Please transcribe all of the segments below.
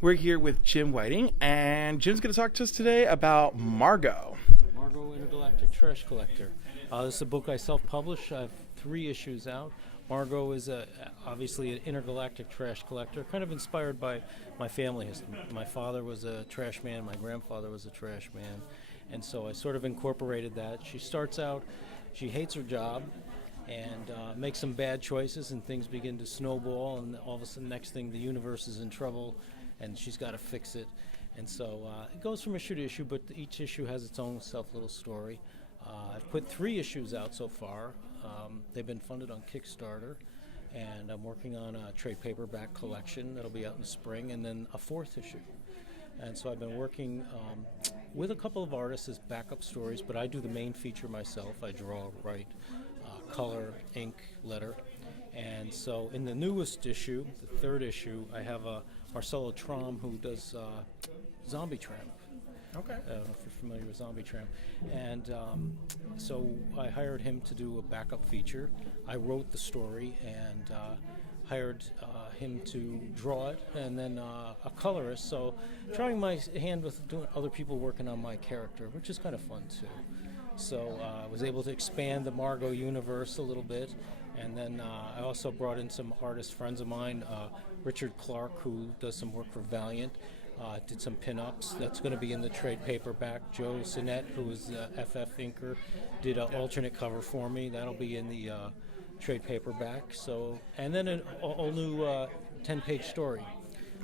We're here with Jim Whiting, and Jim's going to talk to us today about Margot. Margot Intergalactic Trash Collector. This is a book I self-published. I have 3 issues out. Margot is obviously an intergalactic trash collector, kind of inspired by my family history. My father was a trash man, my grandfather was a trash man, and so I sort of incorporated that. She starts out, she hates her job, and makes some bad choices, and things begin to snowball, and all of a sudden, next thing, the universe is in trouble, and she's got to fix it. And so it goes from issue to issue, but each issue has its own little story. I've put 3 issues out so far. They've been funded on Kickstarter, and I'm working on a trade paperback collection that'll be out in the spring, and then a 4th issue. And so I've been working with a couple of artists as backup stories, but I do the main feature myself. I draw, write, color, ink, letter. And so in the newest issue, the 3rd issue, I have Marcelo Trom, who does Zombie Tramp. Okay. I don't know if you're familiar with Zombie Tramp. And so I hired him to do a backup feature. I wrote the story and hired him to draw it, and then a colorist. So trying my hand with doing other people working on my character, which is kind of fun too. So I was able to expand the Margot universe a little bit. And then I also brought in some artist friends of mine, Richard Clark, who does some work for Valiant, did some pin-ups. That's going to be in the trade paperback. Joe Sinet, who is the FF inker, did an alternate cover for me. That'll be in the trade paperback. So, and then an all new 10-page story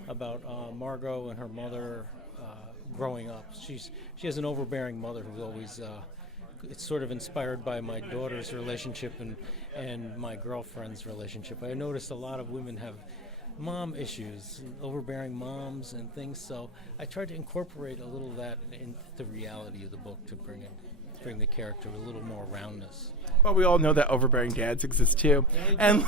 about Margot and her mother growing up. She has an overbearing mother who's always it's sort of inspired by my daughter's relationship and my girlfriend's relationship. I noticed a lot of women have mom issues, overbearing moms and things, so I tried to incorporate a little of that into the reality of the book to bring the character a little more roundness. Well, we all know that overbearing dads exist too, and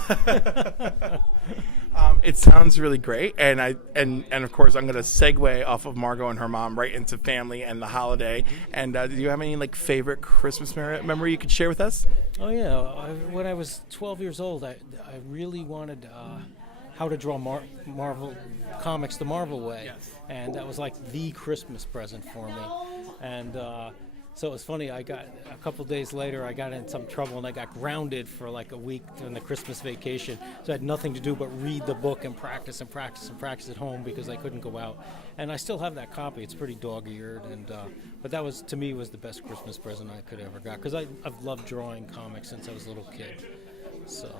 it sounds really great. And of course, I'm going to segue off of Margot and her mom right into family and the holiday. And do you have any favorite Christmas memory you could share with us? Oh yeah, when I was 12 years old, I really wanted how to draw Marvel comics the Marvel way, Yes. And that was like the Christmas present for me. And so it was funny, a couple days later, I got in some trouble and I got grounded for like a week during the Christmas vacation. So I had nothing to do but read the book and practice at home because I couldn't go out. And I still have that copy. It's pretty dog-eared, but that was, to me, was the best Christmas present I could ever got because I've loved drawing comics since I was a little kid. So.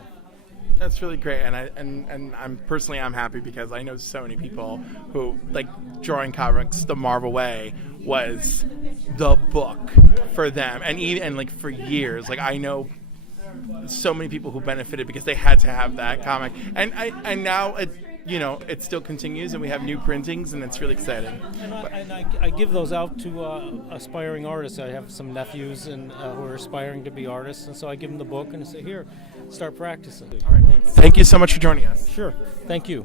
That's really great, and I'm happy because I know so many people who drawing comics the Marvel way was the book for them, and for years, I know so many people who benefited because they had to have that comic, and now it still continues, and we have new printings, and it's really exciting. And I give those out to aspiring artists. I have some nephews who are aspiring to be artists, and so I give them the book and I say, here, start practicing. All right. Thank you so much for joining us. Sure. Thank you.